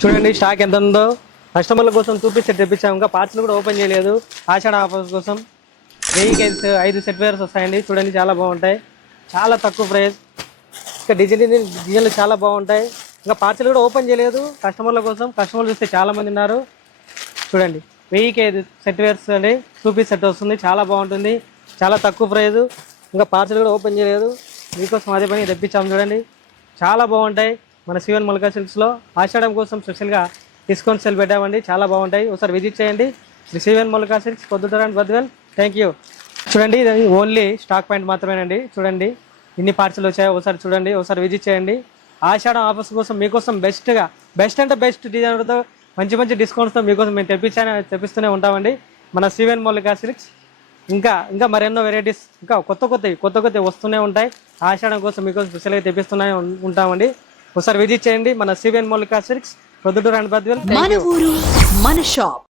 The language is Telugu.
చూడండి స్టాక్ ఎంత ఉందో. కస్టమర్ల కోసం తెప్పించాము. ఇంకా పార్సల్ కూడా ఓపెన్ చేయలేదు. ఆషాఢ ఆఫర్స్ కోసం 1000కి 5 సెట్ వేర్స్ వస్తాయండి. చూడండి చాలా బాగుంటాయి, చాలా తక్కువ ప్రైస్. ఇంకా డిజైన్లు చాలా బాగుంటాయి. ఇంకా పార్సల్ కూడా ఓపెన్ చేయలేదు కస్టమర్ల కోసం. కస్టమర్లు చూస్తే చాలా మంది ఉన్నారు. చూడండి 1000కి 5 సెట్ వేర్స్ అండి. 2 పీస్ సెట్ వస్తుంది, చాలా బాగుంటుంది, చాలా తక్కువ ప్రైస్. ఇంకా పార్సల్ కూడా ఓపెన్ చేయలేదు, మీకోసం అదే పని తెప్పించాము. చూడండి చాలా బాగుంటాయి. మన సివన్ మల్కా సిల్క్స్లో ఆషాఢం కోసం స్పెషల్గా డిస్కౌంట్ సేల్ పెట్టామండి. చాలా బాగుంటాయి, ఒకసారి విజిట్ చేయండి. Sivan Malka silks, Proddatur and Badvel. Thank you. చూడండి ఇది ఓన్లీ స్టాక్ పాయింట్ మాత్రమేనండి. చూడండి ఇన్ని పార్సల్ వచ్చాయో ఒకసారి చూడండి, ఒకసారి విజిట్ చేయండి. ఆషాఢం ఆఫర్స్ కోసం మీకోసం బెస్ట్ అంటే బెస్ట్ డిజైన్తో మంచి మంచి డిస్కౌంట్స్తో మీకోసం మేము తెప్పిస్తూనే ఉంటామండి మన సివన్ మల్కా సిల్క్స్. ఇంకా మరెన్నో వెరైటీస్, ఇంకా కొత్త వస్తూనే ఉంటాయి. ఆషాఢం కోసం మీకోసం స్పెషల్గా తెప్పిస్తూనే ఉంటామండి. ఒకసారి విజిట్ చేయండి మన సివన్ మల్కా సిల్క్స్, పొద్దుటూరు అండ్ బద్వేల్. మన ఊరు మన షాప్.